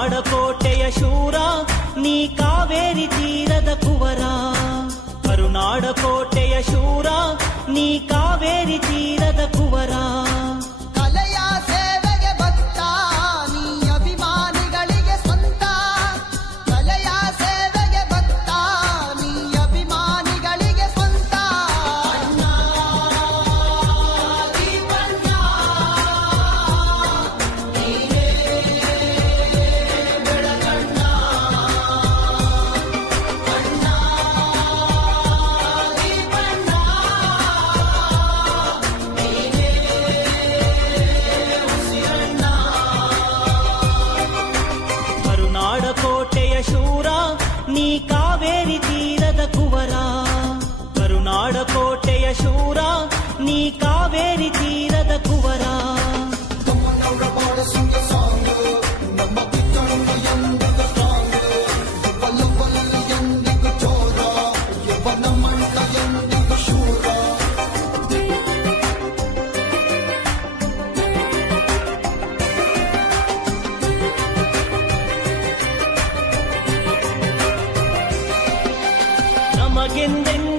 ಕರುನಾಡ ಕೋಟೆಯ ಶೂರ ನೀ ಕಾವೇರಿ ತೀರದ ಕುವರ. ಕರುನಾಡ ಕೋಟೆಯ ಶೂರ ನೀ ಕಾವೇರಿ ತೀರದ ಕುವರ. ಕಲೆಯ ಸೇವೆಗೆ ಭಕ್ತ ನೀ ಅಭಿಮಾನಿಗಳಿಗೆ ಸ್ವಂತ. ಕಲೆಯ ಸೇವೆಗೆ ಭಕ್ತ ನೀ ಅಭಿಮಾನಿಗಳಿಗೆ ಸ್ವಂತ. ಅಣ್ಣ ದೀಪಣ್ಣ ನೀನೇ ಬೆಳಗಣ್ಣ. ಅಣ್ಣ ದೀಪಣ್ಣ ನೀನೇ ಉಸಿರಣ್ಣ. ಕರುನಾಡ ಕೋಟೆಯ ಶೂರ ನೀ ಕಾವೇರಿ ತೀರದ ಕುವರ. ಕರುನಾಡ ಕೋಟೆಯ ಶೂರ ನೀ ಕಾವೇರಿ ತೀರದ ಕುವರ. ತಮ್ಮನವರ ಬಾಳ ಸುಂದ ಸಾಂಗ್ ನಮ್ಮ ಕಿತ್ತಣ್ಣ ಎಂದಿಗೂ ಸ್ಟ್ರಾಂಗ್. ಬಲ್ಲಬಲ್ಲಿ ಎಂದಿಗೂ ಚೋರ, ಯುವನ ಮಂಡ ಎಂದಿಗೂ ಶೂರ. ನಮಗೆಂದೆಂದಿಗೂ